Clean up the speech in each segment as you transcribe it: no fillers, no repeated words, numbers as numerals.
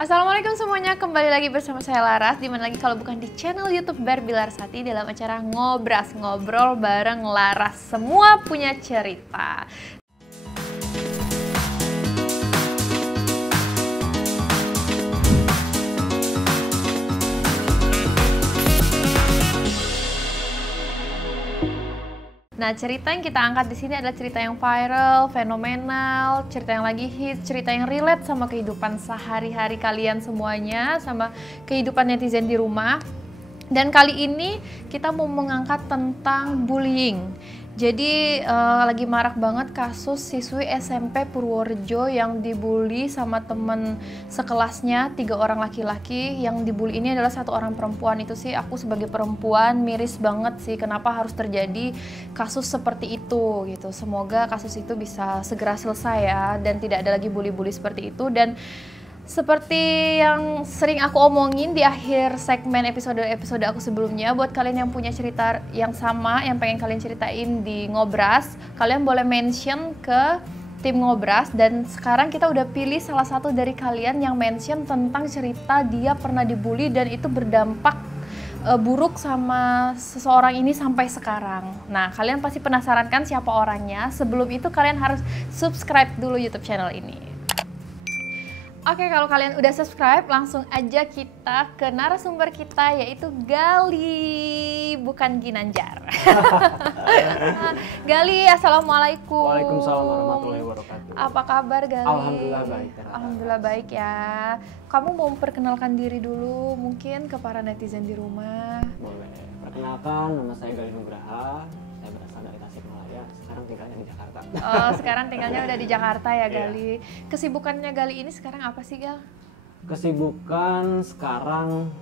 Assalamualaikum semuanya, kembali lagi bersama saya Laras. Dimana lagi kalau bukan di channel YouTube Barbie Larsati dalam acara Ngobras, ngobrol bareng Laras. Semua punya cerita. Nah, cerita yang kita angkat di sini adalah cerita yang viral, fenomenal, cerita yang lagi hits, cerita yang relate sama kehidupan sehari-hari kalian semuanya, sama kehidupan netizen di rumah. Dan kali ini kita mau mengangkat tentang bullying. Jadi lagi marak banget kasus siswi SMP Purworejo yang dibully sama temen sekelasnya, 3 orang laki-laki. Yang dibully ini adalah 1 orang perempuan. Itu sih aku sebagai perempuan miris banget sih kenapa harus terjadi kasus seperti itu gitu. Semoga kasus itu bisa segera selesai ya dan tidak ada lagi bully-bully seperti itu. Dan seperti yang sering aku omongin di akhir segmen episode aku sebelumnya, buat kalian yang punya cerita yang sama, yang pengen kalian ceritain di Ngobras, kalian boleh mention ke tim Ngobras. Dan sekarang kita udah pilih salah satu dari kalian yang mention tentang cerita dia pernah dibully dan itu berdampak buruk sama seseorang ini sampai sekarang. Nah, kalian pasti penasaran kan siapa orangnya? Sebelum itu kalian harus subscribe dulu YouTube channel ini. Oke, kalau kalian udah subscribe, langsung aja kita ke narasumber kita, yaitu Gali, bukan Ginanjar. Gali, assalamualaikum. Waalaikumsalam warahmatullahi wabarakatuh. Apa kabar, Gali? Alhamdulillah baik. Alhamdulillah baik ya. Kamu mau memperkenalkan diri dulu mungkin ke para netizen di rumah? Boleh. Perkenalkan, nama saya Gali Nugraha. Saya berasal dari Tasikmalaya. Sekarang tinggalnya di Jakarta. Oh, sekarang tinggalnya udah di Jakarta ya, Gali. Iya. Kesibukannya Gali ini sekarang apa sih, Gal? Kesibukan sekarang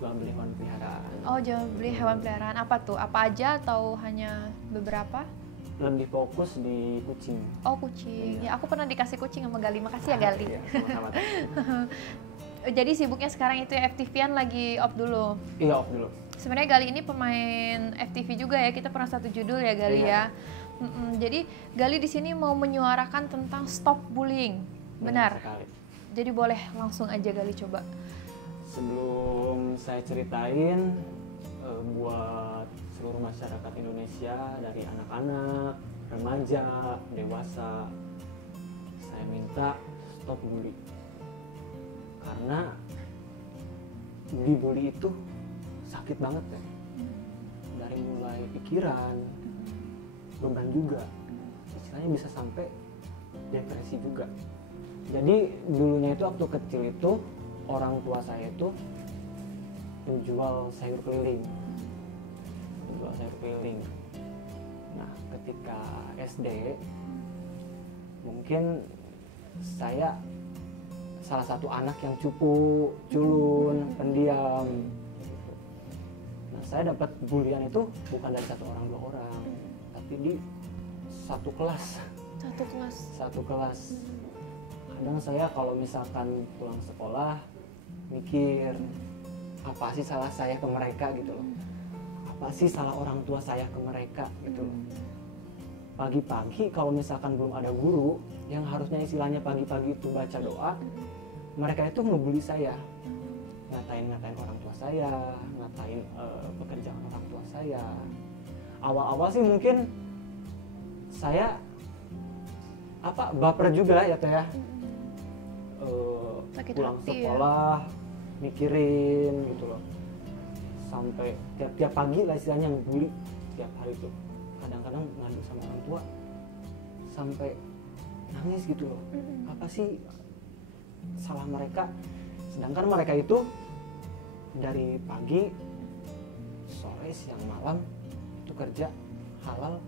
jual beli hewan peliharaan. Oh, jual beli hewan peliharaan. Apa tuh? Apa aja atau hanya beberapa? Lebih fokus di kucing. Oh, kucing. Iya. Ya, aku pernah dikasih kucing sama Gali. Makasih ya, Gali. Iya, sama-sama. Jadi sibuknya sekarang itu FTV-an lagi off dulu. Iya, off dulu. Sebenarnya Gali ini pemain FTV juga ya. Kita pernah satu judul ya, Gali ya. Jadi Gali di sini mau menyuarakan tentang stop bullying. Benar. Sekali. Jadi boleh langsung aja Gali coba. Sebelum saya ceritain buat seluruh masyarakat Indonesia dari anak-anak, remaja, dewasa, saya minta stop bully. Karena dibully itu sakit banget ya. Dari mulai pikiran, beban juga. Istilahnya bisa sampai depresi juga. Jadi dulunya itu waktu kecil itu orang tua saya itu menjual sayur keliling. Nah, ketika SD mungkin saya salah satu anak yang cupu, culun, pendiam. Nah, saya dapat bulian itu bukan dari 1 orang 2 orang, tapi di satu kelas. Satu kelas. Kadang saya kalau misalkan pulang sekolah mikir, apa sih salah saya ke mereka gitu loh. Apa sih salah orang tua saya ke mereka gitu loh. Pagi-pagi kalau misalkan belum ada guru yang harusnya istilahnya pagi-pagi itu baca doa, mereka itu ngebully saya, ngatain orang tua saya, ngatain pekerjaan orang tua saya. Awal-awal sih mungkin saya baper juga ya teh ya. Pulang sekolah ya, mikirin gitu loh, sampai tiap pagi lah istilahnya ngebully tiap hari tuh. Kadang-kadang ngadu sama orang tua sampai nangis gitu loh. Apa sih salah mereka, sedangkan mereka itu dari pagi, sore, siang, malam itu kerja halal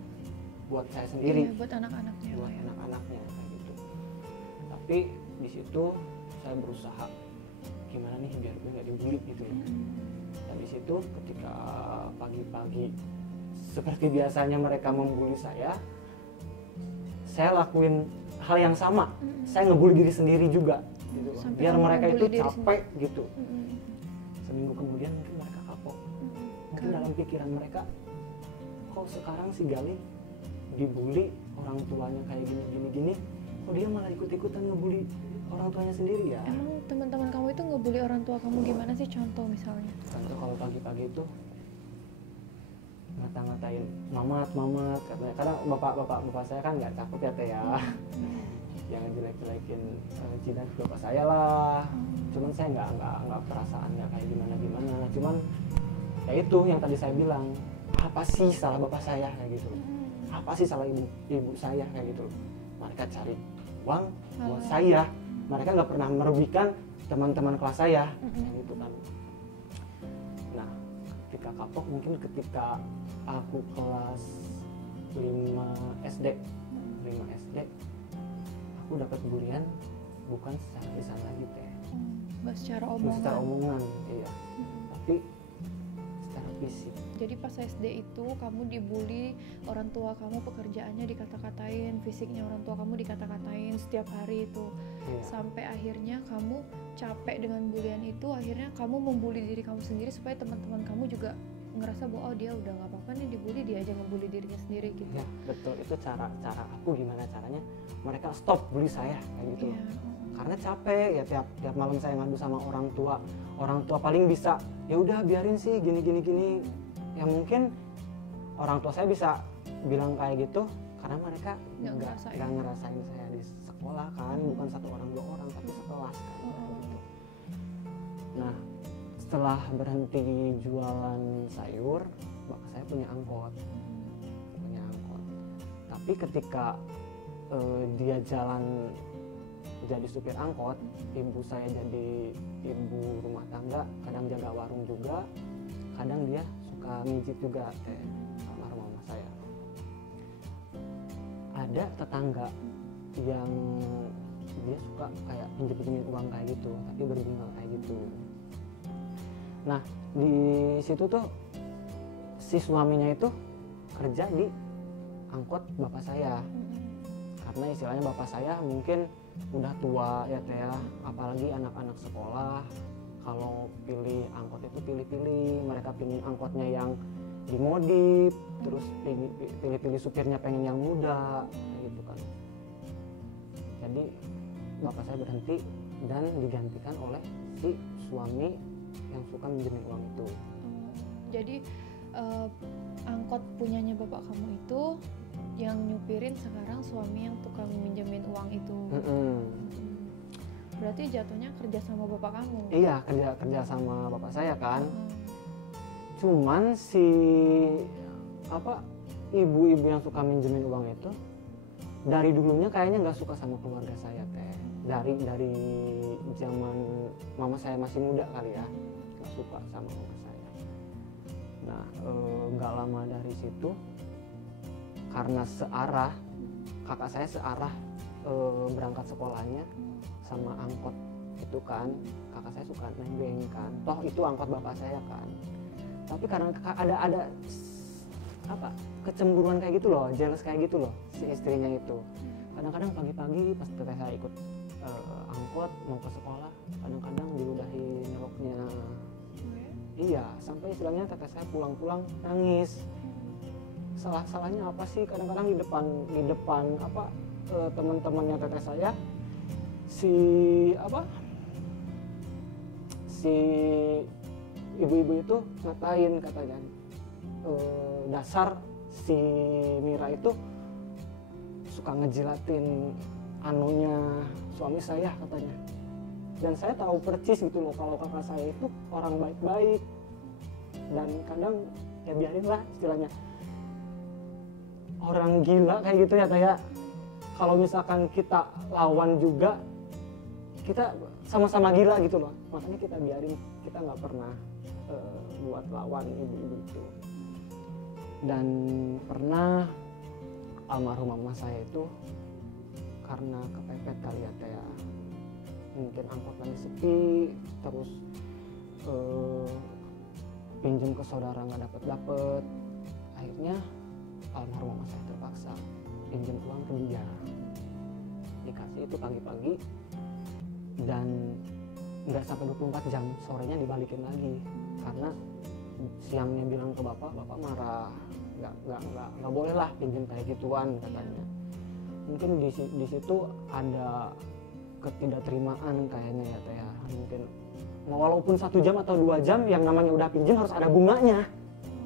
buat saya sendiri. Iya, buat anak-anaknya. Buat anak-anaknya kayak gitu. Tapi di situ saya berusaha gimana nih biar gue nggak dibully gitu loh. Dan di situ ketika pagi-pagi seperti biasanya mereka membuli saya lakuin hal yang sama. Saya ngebully diri sendiri juga gitu loh. Biar mereka itu capek gitu. Seminggu kemudian mungkin mereka kapok. Mungkin dalam pikiran mereka, kok sekarang si Gali dibully orang tuanya kayak gini, kok dia malah ikut-ikutan ngebully orang tuanya sendiri ya. Emang teman-teman kamu itu ngebully orang tua kamu gimana sih, contoh misalnya? Contoh kalau pagi-pagi itu ngata-ngatain mamat katanya, karena bapak saya kan nggak cakep ya teh ya. Jangan jelek-jelekin jidat bapak saya lah. Cuman saya nggak perasaan nggak kayak gimana, cuman ya itu yang tadi saya bilang, apa sih salah bapak saya kayak gitu, apa sih salah ibu saya kayak gitu. Mereka cari uang buat saya, mereka nggak pernah merugikan teman-teman kelas saya kayak gitu kan. Nah, ketika kapok mungkin ketika aku kelas 5 SD aku dapat bulian bukan secara lisan lagi teh, Nggak secara bukan omongan. secara omongan, iya, tapi secara fisik. Jadi pas SD itu kamu dibully, orang tua kamu pekerjaannya dikata-katain, fisiknya orang tua kamu dikata-katain setiap hari itu. Iya. Sampai akhirnya kamu capek dengan bulian itu, akhirnya kamu membuli diri kamu sendiri supaya teman-teman kamu juga ngerasa bahwa oh dia udah nggak apa-apa nih dibully, dia aja ngebully dirinya sendiri gitu. Ya, betul, itu cara aku gimana caranya mereka stop bully saya kayak gitu. Iya. Karena capek ya, tiap malam saya ngadu sama orang tua paling bisa ya udah biarin sih gini. Ya mungkin orang tua saya bisa bilang kayak gitu karena mereka nggak ngerasain saya di sekolah kan, bukan satu orang dua orang tapi sekelas kan. Gitu. Nah, setelah berhenti jualan sayur, bapak saya punya angkot. Tapi ketika dia jalan jadi supir angkot, ibu saya jadi ibu rumah tangga, kadang jaga warung juga, kadang dia suka mijit juga, almarhum mama saya. Ada tetangga yang dia suka kayak pinjem-pinjemin uang kayak gitu, tapi berbunga kayak gitu. Nah, di situ tuh si suaminya itu kerja di angkot bapak saya. Karena istilahnya bapak saya mungkin udah tua ya teh ya, apalagi anak-anak sekolah kalau pilih angkot itu pilih-pilih, mereka pilih angkotnya yang dimodif, terus pilih-pilih supirnya pengen yang muda kayak gitu kan. Jadi bapak saya berhenti dan digantikan oleh si suami yang suka minjemin uang itu. Jadi angkot punyanya bapak kamu itu yang nyupirin sekarang suami yang tukang minjemin uang itu. Berarti jatuhnya kerja sama bapak kamu? Iya, kerja sama bapak saya kan. Cuman si ibu-ibu yang suka minjemin uang itu dari dulunya kayaknya nggak suka sama keluarga saya teh. Dari zaman mama saya masih muda kali ya, nggak suka sama mama saya. Nah, nggak lama dari situ karena kakak saya searah berangkat sekolahnya sama angkot itu kan, kakak saya suka nebeng kan, toh itu angkot bapak saya kan. Tapi karena ada kecemburuan kayak gitu loh, jealous kayak gitu loh si istrinya itu. Kadang-kadang pagi-pagi pas teteh saya ikut angkot mau ke sekolah, kadang-kadang diludahin roknya. Iya, sampai istilahnya teteh saya pulang-pulang nangis. Salahnya apa sih? Kadang-kadang di depan teman-temannya teteh saya si ibu-ibu itu ngatain katanya, dasar si Mira itu suka ngejilatin anunya suami saya katanya. Dan saya tahu percis gitu loh kalau kakak saya itu orang baik-baik, dan kadang ya biarinlah istilahnya orang gila kayak gitu ya kayak kalau misalkan kita lawan juga kita sama-sama gila gitu loh, makanya kita biarin, kita nggak pernah buat lawan ibu-ibu itu. Dan pernah almarhum mama saya itu karena kepepet kali ya teh, mungkin angkot lagi sepi, terus pinjem ke saudara nggak dapet, akhirnya almarhum mama saya terpaksa pinjem uang ke dia, dikasih itu pagi-pagi dan nggak sampai 24 jam sorenya dibalikin lagi karena siangnya bilang ke bapak marah, nggak boleh lah pinjem kayak gituan katanya. Mungkin di situ ada ketidakterimaan kayaknya ya teh ya. Mungkin walaupun 1 jam atau 2 jam yang namanya udah pinjam harus ada bunganya,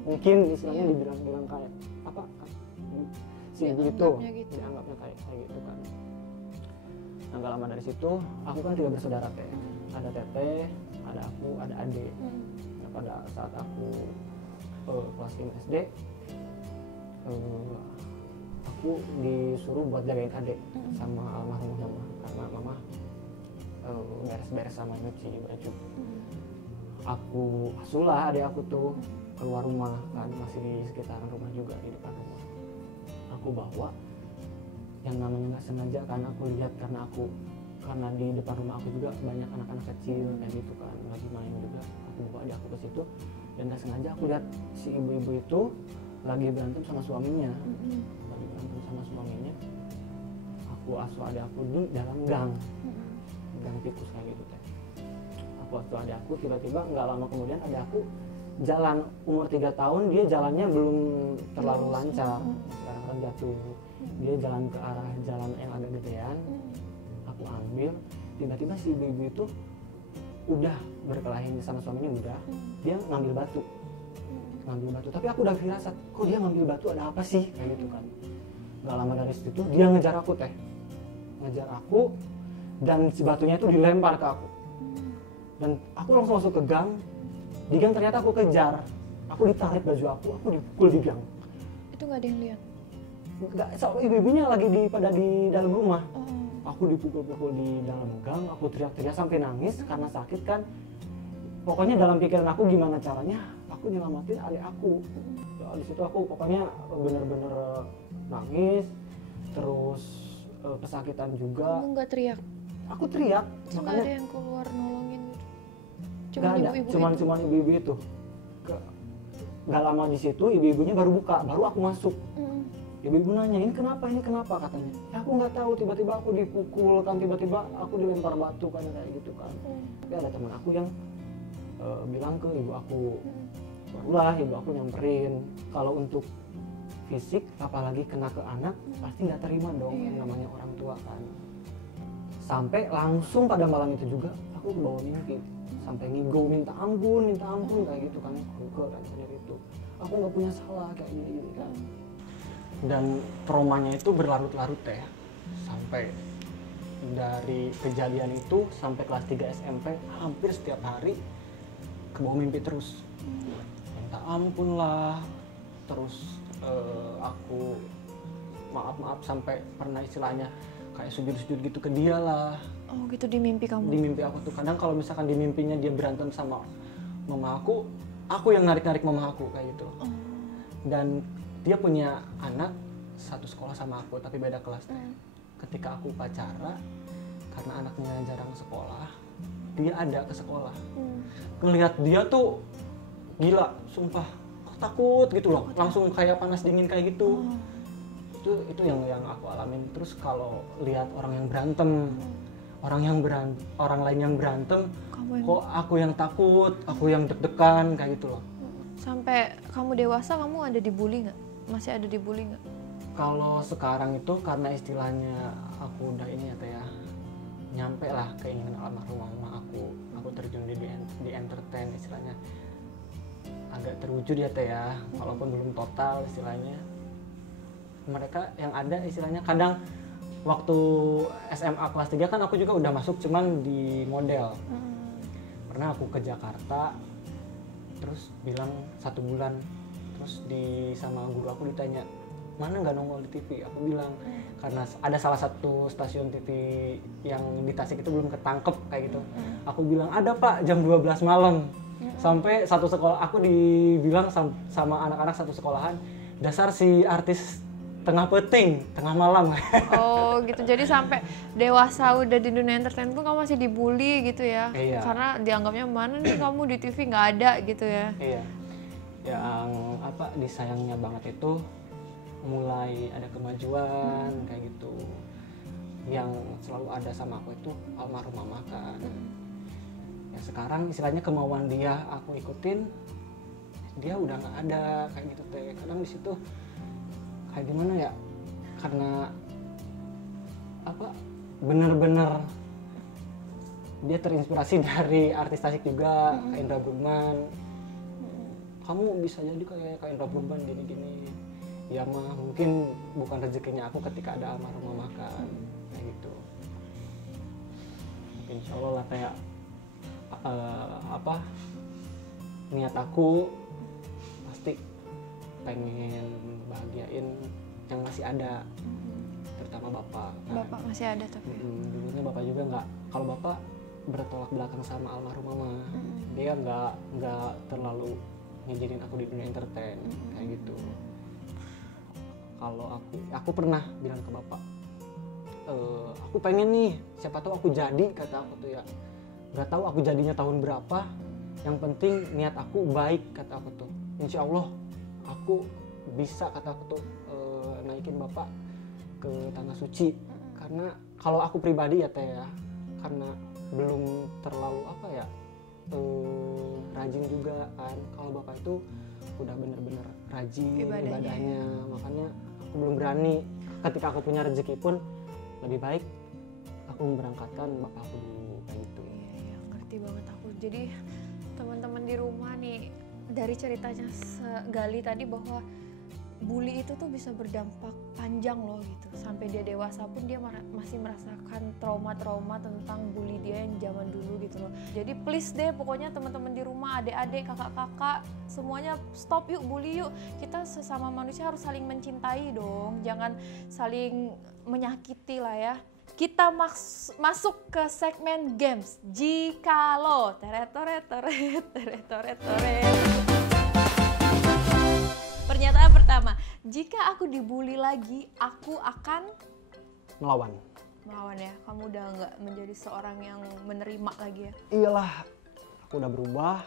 mungkin istilahnya dibilang kayak apa sih gitu, dianggapnya kayak gitu kan. Nah gak lama dari situ aku kan 3 bersaudara teh, ada teteh, ada aku, ada adik. Nah, pada saat aku kelas 5 SD aku disuruh buat jagain adik sama almarhum mama, karena mama beres-beres sama nyuci baju. Aku asuhlah adik aku tuh keluar rumah kan, masih di sekitaran rumah juga, di depan rumah. Aku bawa yang namanya nggak sengaja kan, aku lihat karena di depan rumah aku juga banyak anak-anak kecil kayak gitu kan, lagi main juga. Aku bawa adik aku ke situ dan nggak sengaja aku lihat si ibu-ibu itu lagi berantem sama suaminya. Aku asuh adik aku di dalam gang tikus kayak gitu teh. Aku asuh adik aku, tiba-tiba nggak lama kemudian adik aku jalan, umur 3 tahun, dia jalannya belum terlalu lancar, kadang-kadang jatuh. Dia jalan ke arah jalan yang agak gedean, aku ambil, tiba-tiba si ibu-ibu itu udah berkelahi sama suaminya, udah dia ngambil batu, tapi aku udah firasat, kok dia ngambil batu, ada apa sih kayak gitu kan. Gak lama dari situ dia ngejar aku teh, dan si batunya itu dilempar ke aku, dan aku langsung masuk ke gang. Di gang ternyata aku kejar, aku ditarik baju aku dipukul di gang. Itu nggak ada yang lihat? Nggak, ibu-ibunya lagi pada di dalam rumah. Aku dipukul-pukul di dalam gang, aku teriak-teriak sampai nangis karena sakit kan. Pokoknya dalam pikiran aku gimana caranya aku nyelamatin adik aku. Di situ aku pokoknya bener-bener nangis, terus kesakitan juga. Kamu nggak teriak? Aku teriak. Terus nggak ada yang keluar nolongin? Nggak ada, cuman ibu-ibu itu. Gak lama di situ ibu-ibunya baru buka, baru aku masuk. Ibu-ibu nanya, ini kenapa katanya. Ya, aku nggak tahu, tiba-tiba aku dipukul kan, tiba-tiba aku dilempar batu kan, kayak gitu kan. Tapi ada teman aku yang bilang ke ibu aku, barulah ibu aku nyamperin. Kalau untuk fisik, apalagi kena ke anak, pasti nggak terima dong, yang namanya orang tua kan. Sampai langsung pada malam itu juga aku kebawa mimpi, sampai ngigo minta ampun kayak gitu kan, kan itu aku nggak punya salah kayak gini kan. Dan traumanya itu berlarut-larut ya, sampai dari kejadian itu sampai kelas 3 SMP hampir setiap hari kebawa mimpi terus, minta ampun lah, terus aku maaf sampai pernah istilahnya kayak sujud-sujud gitu ke dia lah. Oh gitu, di mimpi kamu? Di mimpi aku tuh kadang kalau misalkan di mimpinya dia berantem sama mama aku yang narik mama aku kayak gitu. Dan dia punya anak satu sekolah sama aku tapi beda kelas. Ketika aku upacara, karena anaknya jarang sekolah, dia ada ke sekolah. Ngelihat dia tuh gila, sumpah takut gitu loh, langsung kayak panas dingin kayak gitu. Itu yang aku alamin. Terus kalau lihat orang yang berantem, orang lain yang berantem, kok aku yang takut, aku yang deg-degan kayak gitu loh. Sampai kamu dewasa, kamu ada dibully nggak? Masih ada dibully nggak? Kalau sekarang itu karena istilahnya aku udah ini ya teh ya, nyampe lah keinginan almarhum mama aku terjun di entertain istilahnya, agak terwujud ya teh ya, walaupun belum total istilahnya. Mereka yang ada istilahnya kadang waktu SMA kelas 3 kan aku juga udah masuk cuman di model. Pernah aku ke Jakarta terus bilang 1 bulan, terus sama guru aku ditanya mana nggak nongol di TV, aku bilang karena ada salah satu stasiun TV yang di Tasik itu belum ketangkep kayak gitu. Aku bilang ada pak jam 12 malam. Sampai satu sekolah aku dibilang sama anak-anak satu sekolahan, dasar si artis tengah peting, tengah malam. Oh gitu, jadi sampai dewasa udah di dunia entertain pun kamu masih dibully gitu ya? Iya. Karena dianggapnya mana nih kamu di TV nggak ada gitu ya? Iya. Yang disayangnya banget itu mulai ada kemajuan kayak gitu. Yang selalu ada sama aku itu almarhum mama kan. Ya sekarang istilahnya kemauan dia aku ikutin, dia udah nggak ada kayak gitu teh. Kadang di situ kayak gimana ya, karena bener-bener dia terinspirasi dari artis Tasik juga, Kak Indra Bruggman. Kamu bisa jadi kayak Kak Indra Bruggman gini-gini. Ya mah mungkin bukan rezekinya aku ketika ada almarhum mama kan, kayak gitu. Insya Allah lah kayak niat aku pasti pengen bahagiain yang masih ada, terutama bapak. Bapak masih ada tapi. Dulunya bapak juga nggak, kalau bapak bertolak belakang sama almarhum mama, dia nggak terlalu ngizinin aku di dunia entertain kayak gitu. Kalau aku pernah bilang ke bapak, aku pengen nih, siapa tahu aku jadi, kata aku tuh ya. Nggak tahu aku jadinya tahun berapa, yang penting niat aku baik, kata aku tuh. Insya Allah aku bisa, kata aku tuh, naikin bapak ke tanah suci. Karena kalau aku pribadi ya teh ya, karena belum terlalu rajin juga kan. Kalau bapak itu udah bener-bener rajin ibadahnya, makanya aku belum berani. Ketika aku punya rezeki pun lebih baik aku memberangkatkan bapak aku dulu kayak gitu. Iya, ngerti banget aku. Jadi teman-teman di rumah nih, dari ceritanya Gali tadi bahwa bully itu tuh bisa berdampak panjang loh gitu. Sampai dia dewasa pun dia masih merasakan trauma-trauma tentang bully dia yang zaman dulu gitu loh. Jadi please deh, pokoknya teman-teman di rumah, adik-adik, kakak-kakak, semuanya stop yuk bully yuk. Kita sesama manusia harus saling mencintai dong. Jangan saling menyakiti lah ya. Kita masuk ke segmen games. Jikalau Pernyataan pertama, jika aku dibully lagi, aku akan Melawan ya. Kamu udah nggak menjadi seorang yang menerima lagi ya? Iyalah, aku udah berubah.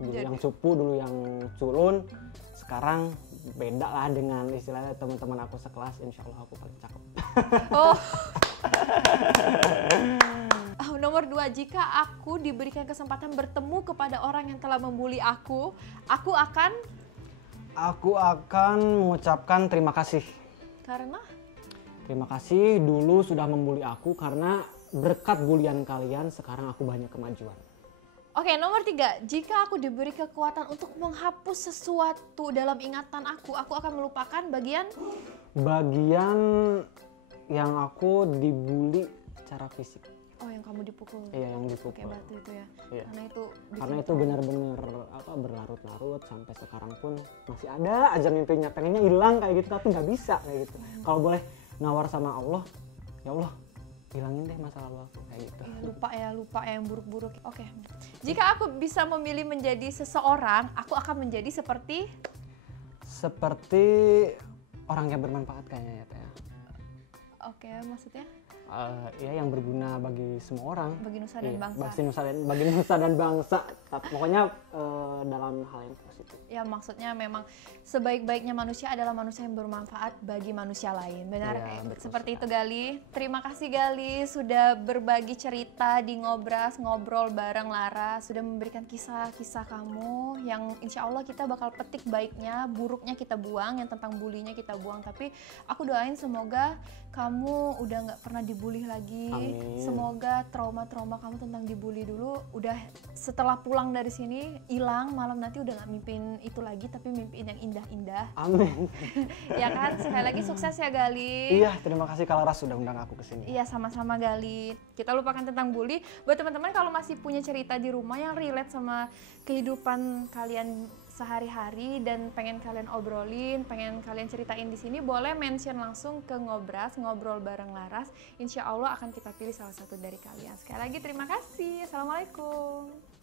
Dulu yang cupu, dulu yang culun. Sekarang beda lah dengan istilahnya teman-teman aku sekelas. Insya Allah aku paling cakep. Oh. Nomor 2, jika aku diberikan kesempatan bertemu kepada orang yang telah membuli aku akan mengucapkan terima kasih. Karena? Terima kasih dulu sudah membuli aku, karena berkat bulian kalian sekarang aku banyak kemajuan. Oke, nomor 3, jika aku diberi kekuatan untuk menghapus sesuatu dalam ingatan aku akan melupakan bagian yang aku dibully secara fisik. Oh, yang kamu dipukul? Iya, yang dipukul. Pakai batu itu ya? Iya. Karena itu benar-benar berlarut-larut, sampai sekarang pun masih ada aja mimpinya, pengennya hilang kayak gitu, tapi nggak bisa kayak gitu. Kalau boleh nawar sama Allah, ya Allah hilangin deh masa lalu aku kayak gitu. Lupa ya yang buruk-buruk. Oke. Jika aku bisa memilih menjadi seseorang, aku akan menjadi seperti orang yang bermanfaat kayaknya ya Teh. Oke, maksudnya? Ya yang berguna bagi semua orang. Bagi nusa dan bangsa. Bagi nusa dan bangsa. Pokoknya dalam hal yang positif. Ya maksudnya memang sebaik-baiknya manusia adalah manusia yang bermanfaat bagi manusia lain. Benar? Ya, seperti itu Gali. Terima kasih Gali sudah berbagi cerita di Ngobras, ngobrol bareng Lara. Sudah memberikan kisah-kisah kamu yang insya Allah kita bakal petik baiknya, buruknya kita buang, yang tentang bulinya kita buang. Tapi aku doain semoga kamu udah nggak pernah dibully lagi. Amin. Semoga trauma-trauma kamu tentang dibully dulu udah setelah pulang dari sini hilang, malam nanti udah nggak mimpin itu lagi tapi mimpiin yang indah-indah. Amin. Ya kan, sekali lagi sukses ya Gali. Iya, terima kasih Kak Laras sudah undang aku ke sini. Iya, sama-sama Gali. Kita lupakan tentang bully. Buat teman-teman kalau masih punya cerita di rumah yang relate sama kehidupan kalian sehari-hari dan pengen kalian obrolin, pengen kalian ceritain di sini, boleh mention langsung ke Ngobras, ngobrol bareng Laras. Insya Allah akan kita pilih salah satu dari kalian. Sekali lagi terima kasih. Assalamualaikum.